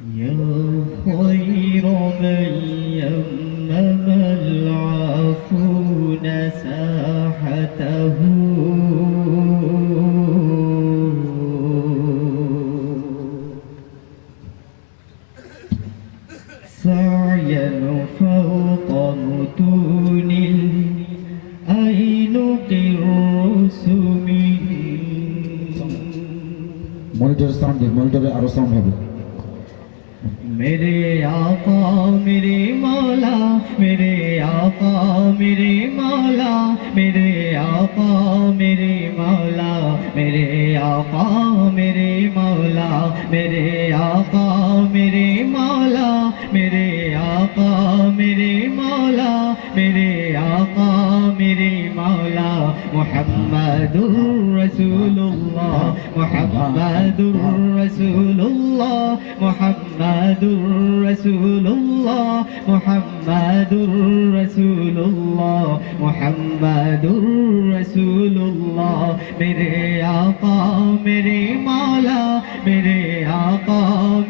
يا خير من يمم العفون ساحته سعيا فوق متون الأينق الرسم মনিটর সাউন্ড দিন, মনিটরে আরো সাউন্ড হবে। मेरे आका मेरे मौला मेरे आका मेरे मौला मेरे आका मेरे मौला मेरे आका मेरे मौला मेरे आका मेरे मौला मेरे आका मेरे मौला मेरे आका मेरे मौला मुहम्मदुर रसूलुल्लाह मुहम्मदुर रसूलुल्लाह मुहम्मदुर रसूलुल्लाह मुहम्मदुर रसूलुल्लाह मुहम्मदुर रसूलुल्लाह मेरे आका मेरे मौला मेरे आका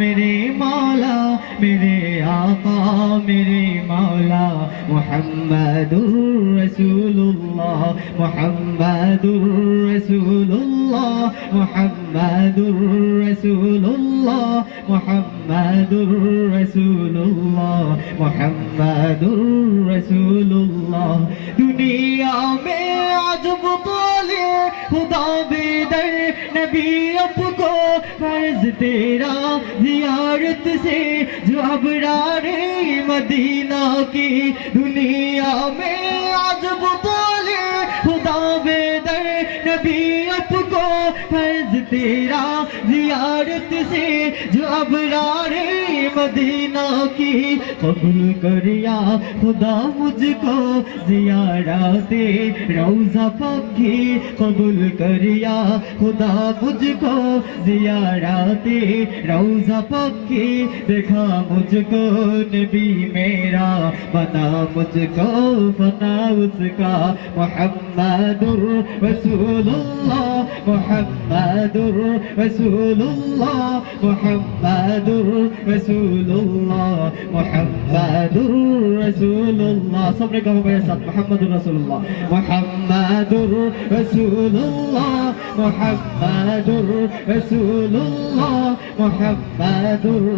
मेरे मौला मेरे आका मेरे मौला मुहम्मदुर रसूलुल्लाह मुहम्मदुर रसूलुल्लाह मुहम्मदुर रसूलुल्लाह मुहम्मदुर रसूलुल्लाह मुहम्मदुर रसूलुल्लाह दुनिया में अजब बोले खुदा बेदर नबी आपको फर्ज तेरा जियारत से जो अबरारे मदीना की दुनिया में अजब बोले खुदा बेदर नबी आपको फर्ज तेरा जियारत से जो अबरारे मदीना की कबूल करिया खुदा मुझको जियारते रौज़ा पाक की कबूल करिया खुदा मुझको जियारते रौज़ा पाक की देखा मुझको नबी मेरा बना मुझको फना उसका मुहम्मदुर रसूलुल्लाह मुहम्मदुर रसूलुल्लाह मुहम्मदुर रसूलुल्लाह मुहम्मदुर रसूलुल्लाह सबने कहा मेरे साथ मुहम्मदुर रसूलुल्लाह मुहम्मदुर रसूलुल्लाह मुहम्मदुर रसूलुल्लाह मुहम्मदुर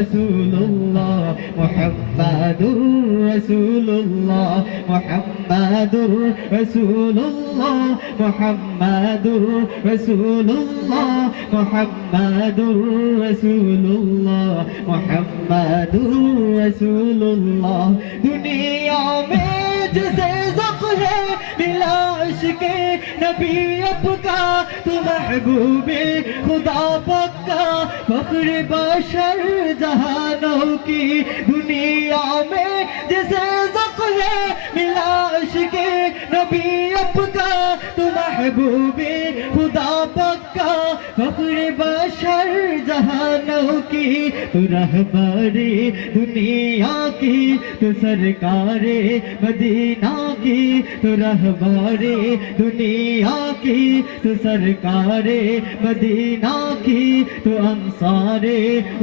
रसूलुल्लाह मुहम्मदुर रसूलुल्लाह मुहम्मदुर रसूलुल्लाह मुहम्मदुर रसूलुल्लाह मुहम्मदुर रसूलुल्लाह मुहम्मदुर रसूलुल्लाह दुनिया में जिसे ज़ौक़ है मिला इश्क़े नबी आपका तो महबूबे खुदा पक्का फख्र बशर जहानों की दुनिया में जिसे ज़ौक़ है मिला इश्क़े नबी आपका तो महबूबे खुदा पक्का फख्र बशर जहानों की तो रहबरे दुनिया की तो सरकारे मदीना की तो रहबरे दुनिया की तो सरकारे मदीना की तो अंसारे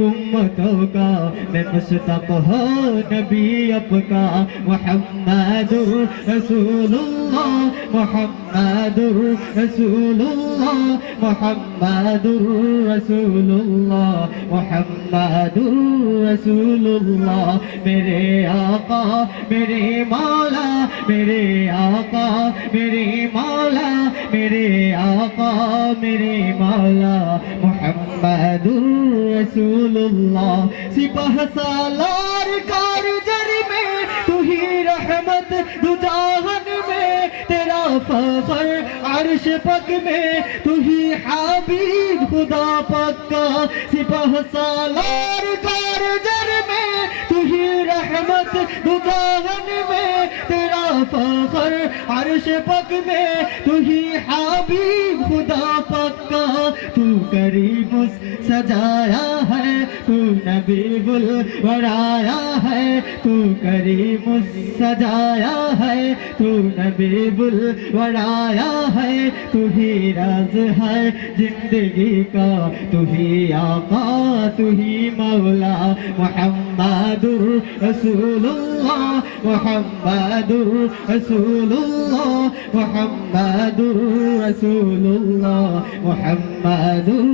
उम्मतों का मैं मुश्ताक हो नबी आपका मुहम्मदुर रसूलुल्लाह मुहम्मदुर रसूलुल्लाह मुहम्मदुर रसूलुल्लाह मुहम्मदुर रसूलुल्लाह मेरे आका मेरे मौला मेरे आका मेरे मौला मेरे आका मेरे मौला मुहम्मदुर रसूलुल्लाह सिपह सालार कारगर में तू ही रहमत दो जहान में तेरा फख्र अर्श पक में तू ही हबीब खुदा पक्का सिपह सालार कारगर में तू ही रहमत दो जहान में तेरा फख्र अर्श पक में तू ही हबीब खुदा पक्का तू करीम सजाया है तू नबीबुल वराया है, तू करीम सजाया है, तू नबीबुल वराया है, तू ही राज है जिंदगी का, तू ही आका तू ही मौला। मुहम्मदुर रसूलुल्लाह मुहम्मदुर रसूलुल्लाह मुहम्मदुर रसूलुल्लाह मुहम्मदुर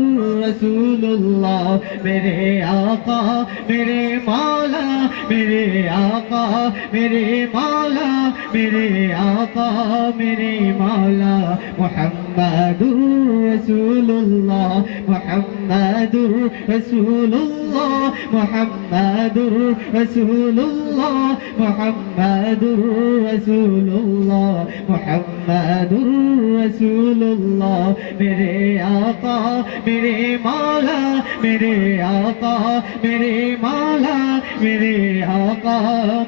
रसूलुल्लाह। मेरे आका मेरे मौला मेरे आका मेरे मौला मेरे आका मेरे मौला। मुहम्मदुर रसूलुल्लाह मुहम्मदुर रसूलुल्लाह मुहम्मदुर रसूलुल्लाह मुहम्मदुर रसूलुल्लाह मुहम्मदुर रसूलुल्लाह। मेरे आका मेरे मौला मेरे आका मेरे मौला मेरे आका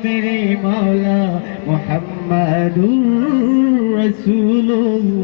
मेरे मौला। मुहम्मदुर रसूलुल्लाह।